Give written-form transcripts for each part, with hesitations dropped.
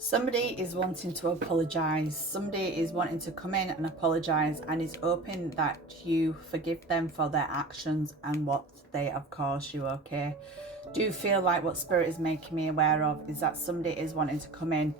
Somebody is wanting to apologize. Somebody is wanting to come in and apologize and is hoping that you forgive them for their actions and what they have caused you, okay? Do feel like what Spirit is making me aware of is that somebody is wanting to come in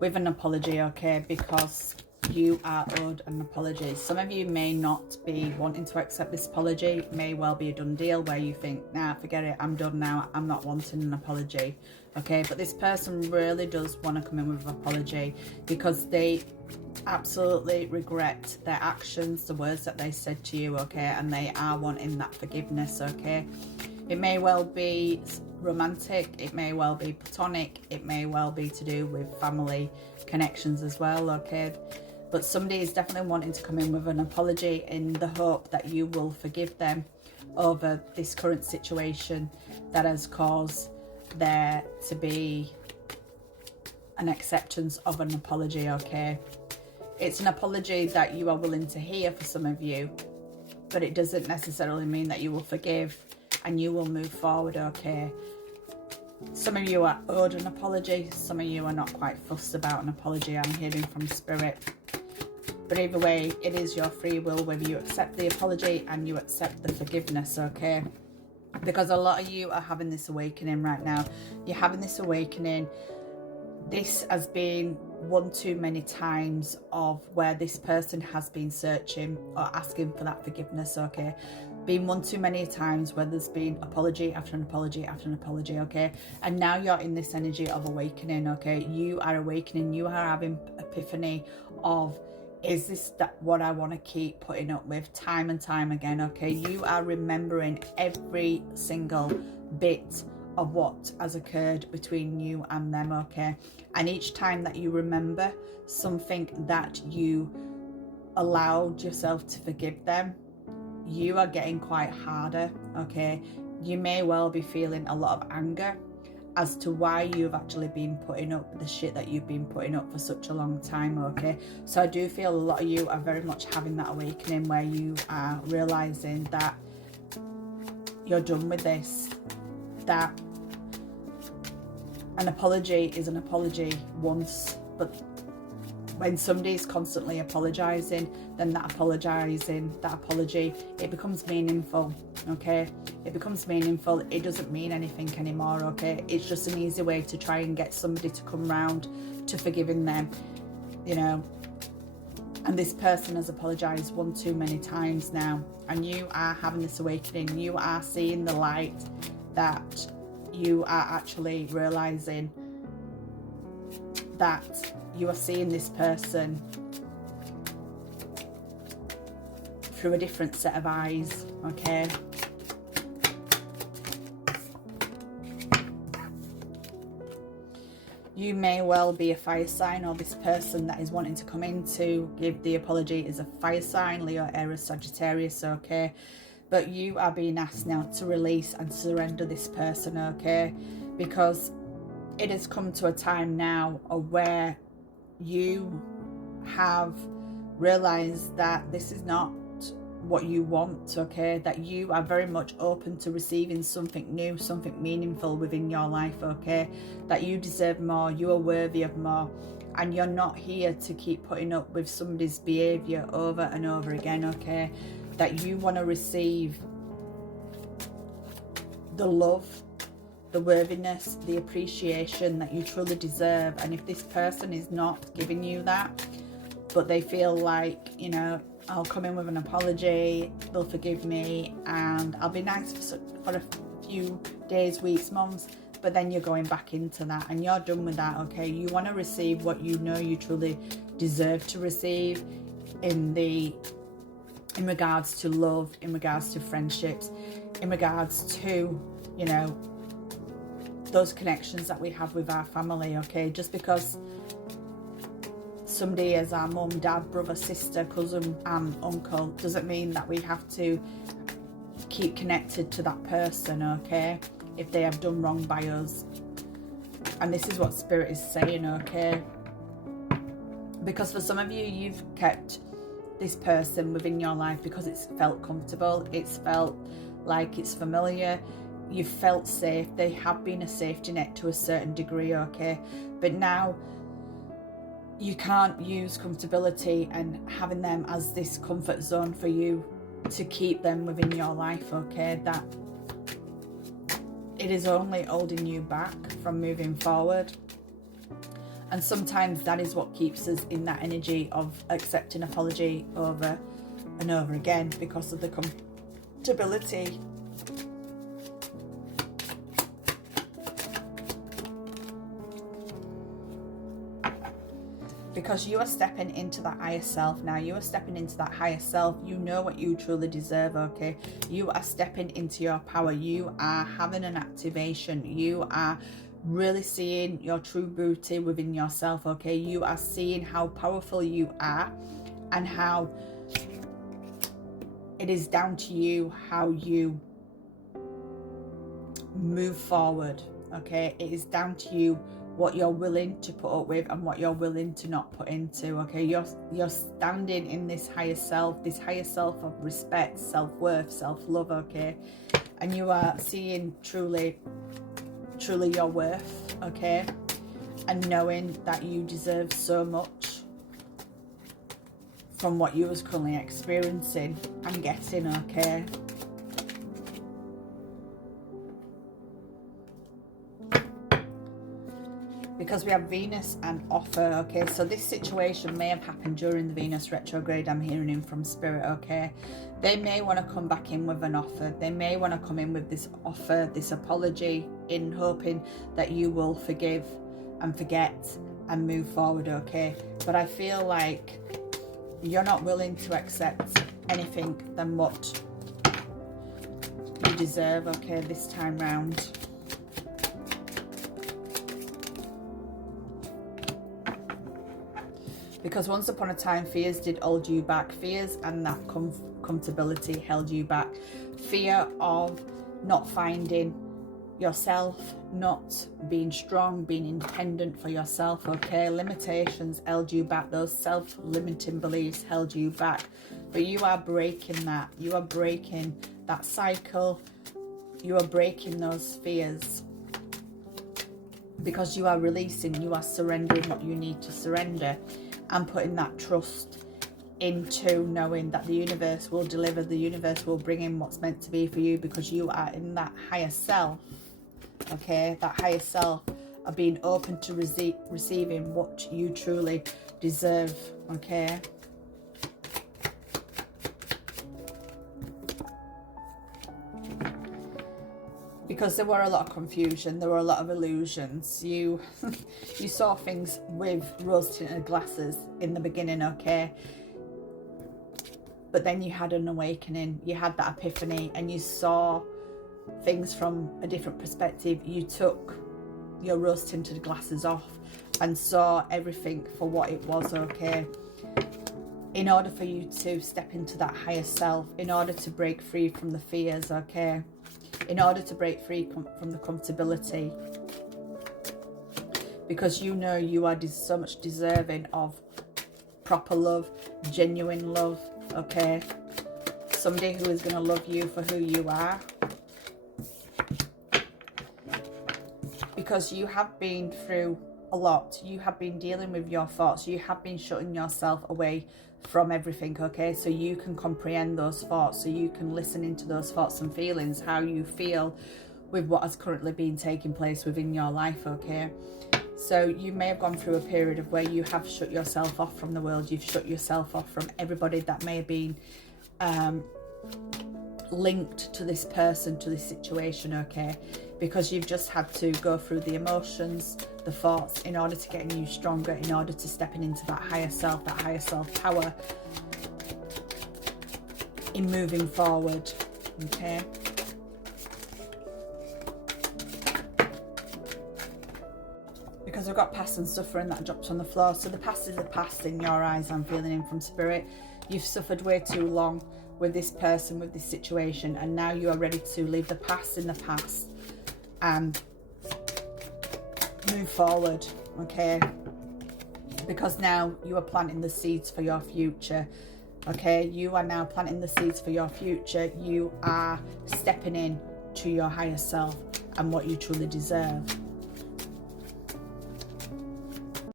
with an apology, okay? Because you are owed an apology. Some of you may not be wanting to accept this apology. It may well be a done deal where you think, nah, forget it, I'm done now, I'm not wanting an apology, okay? But this person really does want to come in with an apology because they absolutely regret their actions, the words that they said to you, okay? And they are wanting that forgiveness, okay? It may well be romantic, it may well be platonic, it may well be to do with family connections as well, okay? But somebody is definitely wanting to come in with an apology in the hope that you will forgive them over this current situation that has caused there to be an acceptance of an apology, okay? It's an apology that you are willing to hear for some of you, but it doesn't necessarily mean that you will forgive and you will move forward, okay? Some of you are owed an apology, some of you are not quite fussed about an apology, I'm hearing from Spirit. But either way, it is your free will whether you accept the apology and you accept the forgiveness, okay? Because a lot of you are having this awakening right now. You're having this awakening. This has been one too many times of where this person has been searching or asking for that forgiveness, okay? Been one too many times where there's been apology after an apology after an apology, okay? And now you're in this energy of awakening, okay? You are awakening. You are having epiphany of, is this what I want to keep putting up with time and time again, okay? You are remembering every single bit of what has occurred between you and them, okay? And each time that you remember something that you allowed yourself to forgive them, you are getting quite harder, okay? You may well be feeling a lot of anger as to why you've actually been putting up with the shit that you've been putting up for such a long time, okay? So I do feel a lot of you are very much having that awakening where you are realizing that you're done with this, that an apology is an apology once, but when somebody's constantly apologizing, then that apology, it becomes meaningful, okay? It becomes meaningful. It doesn't mean anything anymore, okay? It's just an easy way to try and get somebody to come round to forgiving them, you know? And this person has apologized one too many times now, and you are having this awakening. You are seeing the light, that you are actually realizing that you are seeing this person through a different set of eyes, okay? You may well be a fire sign, or this person that is wanting to come in to give the apology is a fire sign, Leo, Aries, Sagittarius, okay? But you are being asked now to release and surrender this person, okay? Because it has come to a time now of where you have realized that this is not what you want, okay? That you are very much open to receiving something new, something meaningful within your life, okay? That you deserve more, you are worthy of more, and you're not here to keep putting up with somebody's behavior over and over again, okay? That you want to receive the love, the worthiness, the appreciation that you truly deserve. And if this person is not giving you that, but they feel like, you know, I'll come in with an apology, they'll forgive me, and I'll be nice for a few days, weeks, months, but then you're going back into that and you're done with that, okay? You want to receive what you know you truly deserve to receive in regards to love, in regards to friendships, in regards to, you know, those connections that we have with our family, okay? Just because somebody is our mum, dad, brother, sister, cousin, aunt, uncle, doesn't mean that we have to keep connected to that person, okay? If they have done wrong by us. And this is what Spirit is saying, okay? Because for some of you, you've kept this person within your life because it's felt comfortable, it's felt like it's familiar, you felt safe, they have been a safety net to a certain degree, okay? But now you can't use comfortability and having them as this comfort zone for you to keep them within your life, okay? That it is only holding you back from moving forward. And sometimes that is what keeps us in that energy of accepting apology over and over again, because of the comfortability. Because you are stepping into that higher self now. You are stepping into that higher self. You know what you truly deserve, okay? You are stepping into your power. You are having an activation. You are really seeing your true beauty within yourself, okay? You are seeing how powerful you are and how it is down to you how you move forward, okay? It is down to you what you're willing to put up with and what you're willing to not put into, okay? You're standing in this higher self of respect, self-worth, self-love, okay? And you are seeing truly your worth, okay? And knowing that you deserve so much from what you was currently experiencing and getting, okay? Because we have Venus and offer, okay? So this situation may have happened during the Venus retrograde. I'm hearing in from Spirit, okay? They may want to come back in with an offer. They may want to come in with this offer, this apology, in hoping that you will forgive and forget and move forward, okay? But I feel like you're not willing to accept anything than what you deserve, okay, this time round. Because once upon a time, fears did hold you back. Fears and that comfortability held you back. Fear of not finding yourself, not being strong, being independent for yourself, okay? Limitations held you back. Those self-limiting beliefs held you back. But you are breaking that. You are breaking that cycle. You are breaking those fears. Because you are releasing, you are surrendering what you need to surrender. And putting that trust into knowing that the universe will deliver, the universe will bring in what's meant to be for you, because you are in that higher self, okay? That higher self of being open to receiving what you truly deserve, okay? Because there were a lot of confusion, there were a lot of illusions. You you saw things with rose-tinted glasses in the beginning, okay? But then you had an awakening, you had that epiphany, and you saw things from a different perspective. You took your rose-tinted glasses off and saw everything for what it was, okay? In order for you to step into that higher self, in order to break free from the fears, okay? In order to break free from the comfortability, because you know you are so much deserving of proper love, genuine love, okay? Somebody who is going to love you for who you are. Because you have been through a lot. You have been dealing with your thoughts. You have been shutting yourself away from everything, okay? So you can comprehend those thoughts, so you can listen into those thoughts and feelings, how you feel with what has currently been taking place within your life, okay? So you may have gone through a period of where you have shut yourself off from the world. You've shut yourself off from everybody that may have been linked to this person, to this situation, okay? Because you've just had to go through the emotions, the thoughts, in order to get you stronger, in order to stepping into that higher self power in moving forward, okay? Because I've got past and suffering that drops on the floor. So the past is the past in your eyes, I'm feeling in from Spirit. You've suffered way too long with this person, with this situation, and now you are ready to leave the past in the past and move forward, okay? Because now you are planting the seeds for your future, okay? You are now planting the seeds for your future. You are stepping in to your higher self and what you truly deserve.